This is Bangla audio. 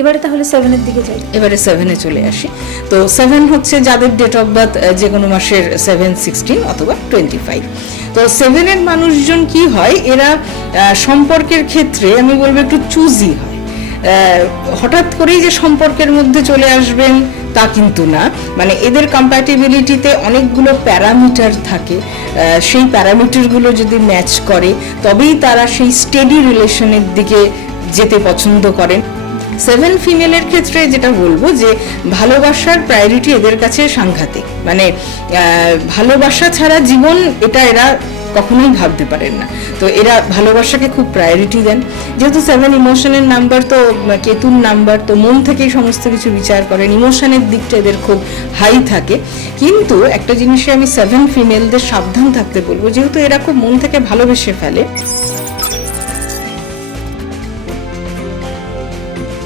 এবারে তাহলে 7-এর দিকে যাই। এবারে 7-এ চলে আসি। তো 7 হচ্ছে যাদের ডেট অফ বার্থ যে কোনো মাসের 7, 16 অথবা 25। তো 7-এর মানুষজন কি হয়, এরা সম্পর্কের ক্ষেত্রে আমি বলবো একটু চুজি হয়। হঠাৎ করেই যে সম্পর্কের মধ্যে চলে আসবেন তা কিন্তু না, মানে এদের কম্প্যাটিবিলিটিতে অনেকগুলো প্যারামিটার থাকে। সেই প্যারামিটারগুলো যদি ম্যাচ করে তবেই তারা সেই স্টেডি রিলেশনের দিকে যেতে পছন্দ করেন। 7 ফিমেলের ক্ষেত্রে যেটা বলবো যে ভালোবাসার প্রায়োরিটি এদের কাছে সাংঘাতিক, মানে ভালোবাসা ছাড়া জীবন এটা এরা কখনোই ভাবতে পারেন না। তো এরা ভালোবাসাকে খুব প্রায়োরিটি দেন। যেহেতু 7 ইমোশনের নাম্বার, তো কেতুর নাম্বার, তো মন থেকেই সমস্ত কিছু বিচার করেন, ইমোশনের দিকটা এদের খুব হাই থাকে। কিন্তু একটা জিনিসে আমি 7 ফিমেলদের সাবধান থাকতে বলবো, যেহেতু এরা খুব মন থেকে ভালোবেসে ফেলে,